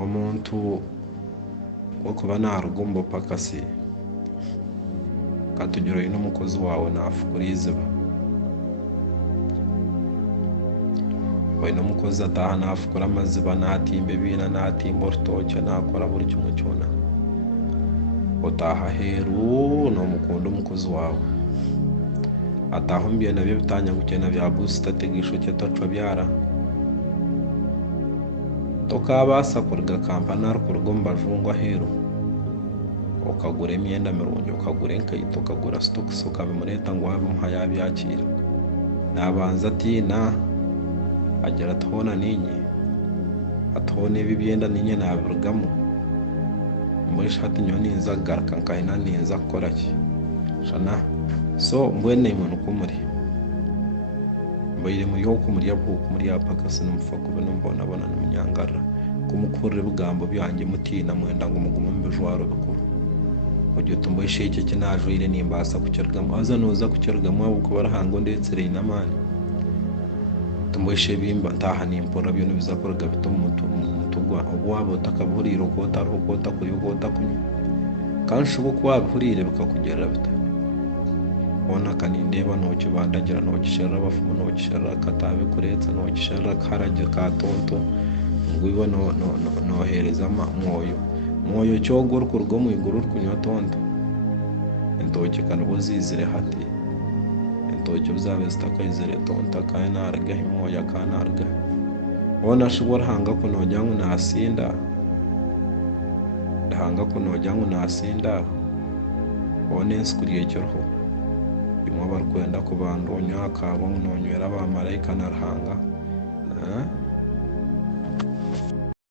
omuntu okuba narugombo pakasi katugiro ino umukozi wawe nafukura iziba oino umukozi ataha nafukura amaziba natimba ebina natimba orutookye nakora buri kimwe kyona otaha heru nomukunda umukozi wawe ataha omubyenda nabyo bitanya gukena bya busita tegisho kyetacwa byara tokabasa kuruga kampani arikuruga omu bajungu aheru okagura emyenda mirungi okagura enkaito okagura stokisi okabimureta ngu wabimuha yabyakira nabanza atiina agira ati hoona ninye ati hoona ebi byenda ninye nabirugamu mbwesha hati nyowe ninza kugaruka nkahina ninza kukora ki shana so mbwene imwe nukumuri mbaire muri okumuri abukumuri apakasi numfa kuba numbonabona numunyangarra kumukurira ebigambo byanjye mutiina mwenda ngo mugume mu bijwaro bikuru ojo tumbweshe ekyo kinajwire nimbasa kukirugamu aza noza kukirugamu abukuba arahango ndetsere inamani tumbweshe bimba ntaha nimpora byo nibiza kuruga bito mutugwa obwabo utakabihurira okota ariho okota kuri okota kunywa kanshubo kwabihurire bikakugerera bita ona kanindeba nokibandagira nokisherera abafumu nokisherera katabe kuretsa nokisherera karage ka tonto ngwiwe nohereza mwoyo cyogora kurugo mu iguru kunywa tonto entoke kanabo zizire hati entoke uzabe zitakayizire tonta kandi narga himoya kandi narga ona shobora hanga kunojya ngo nasinda ndahanga kunojya ngo nasinda one nsikuriye cyorho bimwe barikwenda kubandonya akabo nonywera abamarayika narahanga